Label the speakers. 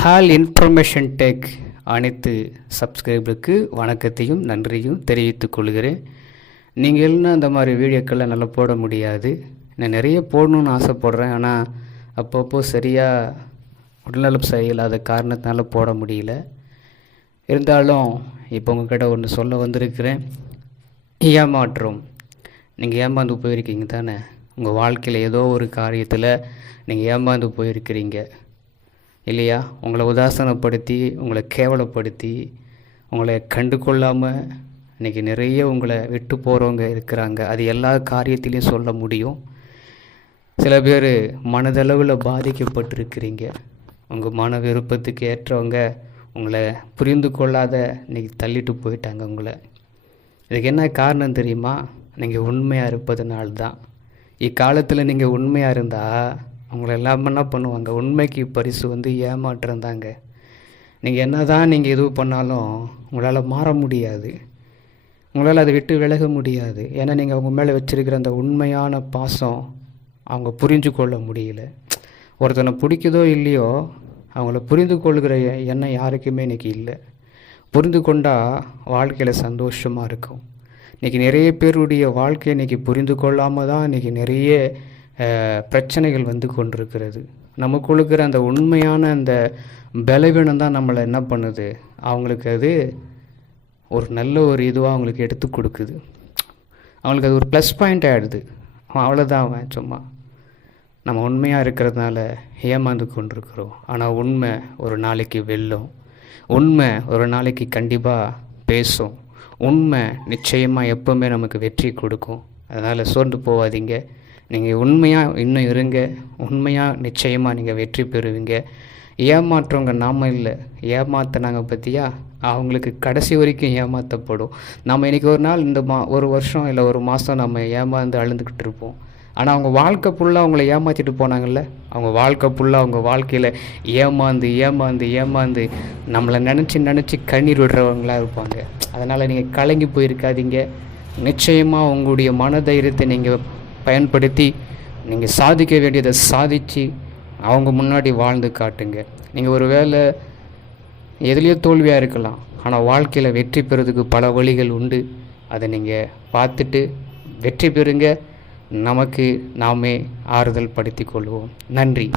Speaker 1: Hall information tech அனைத்து சப்ஸ்கிரைபருக்கு வணக்கத்தையும் நன்றியும் தெரிவித்துக் கொள்கிறேன். நீங்கள் இல்லைன்னா அந்த மாதிரி வீடியோக்கெல்லாம் நல்லா போட முடியாது. நான் நிறைய போடணும்னு ஆசைப்பட்றேன். ஆனால் அப்பப்போ சரியாக உடல்நலம் சரியில்லாத காரணத்தினால போட முடியல. இருந்தாலும் இப்போ உங்ககிட்ட ஒன்று சொல்ல வந்திருக்கிறேன். ஏமாற்றம். நீங்கள் ஏமாந்து போயிருக்கீங்க தானே? உங்கள் வாழ்க்கையில் ஏதோ ஒரு காரியத்தில் நீங்கள் ஏமாந்து போயிருக்கிறீங்க. இல்லையா? உங்களை உதாசனப்படுத்தி உங்களை கேவலப்படுத்தி உங்களை கண்டு கொள்ளாமல் இன்றைக்கி நிறைய உங்களை விட்டு போகிறவங்க இருக்கிறாங்க. அது எல்லா காரியத்திலையும் சொல்ல முடியும். சில பேர் மனதளவில் பாதிக்கப்பட்டிருக்கிறீங்க. உங்கள் மன விருப்பத்துக்கு ஏற்றவங்க உங்களை புரிந்து கொள்ளாத இன்றைக்கி தள்ளிட்டு போயிட்டாங்க உங்களை. இதுக்கு என்ன காரணம் தெரியுமா? நீங்கள் உண்மையாக இருப்பதனால தான் இக்காலத்தில் நீங்கள் உண்மையாக இருந்தால் அவங்கள எல்லாம் என்ன பண்ணுவாங்க? உண்மைக்கு பரிசு வந்து ஏமாற்றம் தாங்க நீங்கள் என்ன தான் நீங்கள் எதுவும் பண்ணாலும் உங்களால் மாற முடியாது. உங்களால் அதை விட்டு விலக முடியாது. ஏன்னா நீங்கள் அவங்க மேலே வச்சுருக்கிற அந்த உண்மையான பாசம் அவங்க புரிஞ்சு கொள்ள முடியல. ஒருத்தனை பிடிக்குதோ இல்லையோ அவங்கள புரிந்து கொள்கிற எண்ணம் யாருக்குமே இன்றைக்கி இல்லை. புரிந்து கொண்டால் வாழ்க்கையில் சந்தோஷமாக இருக்கும். இன்றைக்கி நிறைய பேருடைய வாழ்க்கையை இன்றைக்கி புரிந்து கொள்ளாமல் தான் இன்றைக்கி நிறைய பிரச்சனைகள் வந்து கொண்டிருக்கிறது. நமக்குள்ளுக்கிற அந்த உண்மையான அந்த பலவீனம் தான் நம்மளை என்ன பண்ணுது? அவங்களுக்கு அது ஒரு நல்ல ஒரு இதுவாக அவங்களுக்கு எடுத்து கொடுக்குது. அவங்களுக்கு அது ஒரு ப்ளஸ் பாயிண்ட் ஆகிடுது அவன் அவ்வளோதான் அவன் சும்மா. நம்ம உண்மையாக இருக்கிறதுனால ஏமாந்து கொண்டிருக்கிறோம். ஆனால் உண்மை ஒரு நாளைக்கு வெல்லும். உண்மை ஒரு நாளைக்கு கண்டிப்பாக பேசும். உண்மை நிச்சயமாக எப்போவுமே நமக்கு வெற்றி கொடுக்கும். அதனால் சோர்ந்து போகாதீங்க நீங்கள் உண்மையாக இன்னும் இருங்க உண்மையாக நிச்சயமாக நீங்கள் வெற்றி பெறுவீங்க. ஏமாற்றவங்க நாம் இல்லை ஏமாத்தினாங்க பற்றியா அவங்களுக்கு கடைசி வரைக்கும் ஏமாற்றப்படும் நம்ம இன்றைக்கி ஒரு நாள் இந்த மா ஒரு வருஷம் இல்லை ஒரு மாதம் நம்ம ஏமாந்து அழுந்துக்கிட்டு இருப்போம். ஆனால் அவங்க வாழ்க்கை ஃபுல்லாக அவங்கள ஏமாற்றிட்டு போனாங்கல்ல? அவங்க வாழ்க்கை ஃபுல்லாக அவங்க வாழ்க்கையில் ஏமாந்து ஏமாந்து ஏமாந்து நம்மளை நினச்சி நினச்சி கண்ணீர் விடுறவங்களா இருப்பாங்க. அதனால் நீங்கள் கலங்கி போயிருக்காதீங்க. நிச்சயமாக உங்களுடைய மனதைரியத்தை நீங்கள் பயன்படுத்தி நீங்கள் சாதிக்க வேண்டியதை சாதித்து அவங்க முன்னாடி வாழ்ந்து காட்டுங்க. நீங்கள் ஒரு வேளை எதுலேயோ தோல்வியாக இருக்கலாம். ஆனால் வாழ்க்கையில் வெற்றி பெறதுக்கு பல வழிகள் உண்டு. அதை நீங்கள் பார்த்துட்டு வெற்றி பெறுங்க. நமக்கு நாமே ஆறுதல் படுத்திக் கொள்வோம். நன்றி.